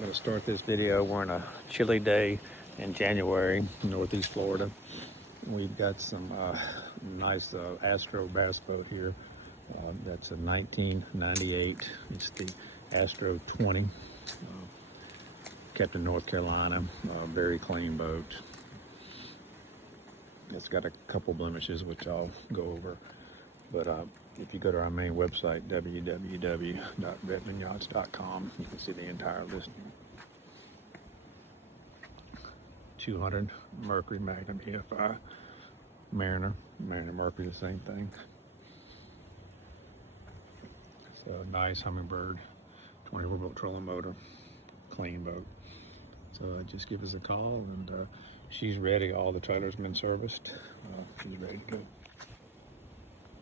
I'm going to start this video. We're on a chilly day in January in Northeast Florida. We've got some nice Astro bass boat here. That's a 1998. It's the Astro 20. Kept in North Carolina. Very clean boat. It's got a couple blemishes, which I'll go over. But if you go to our main website, www.vetmanyachts.com, you can see the entire listing. 200 Mercury Magnum EFI Mariner Mercury, the same thing. It's a nice Humminbird 24-volt trolling motor, clean boat. So just give us a call, and she's ready. All the trailers have been serviced. She's ready to go.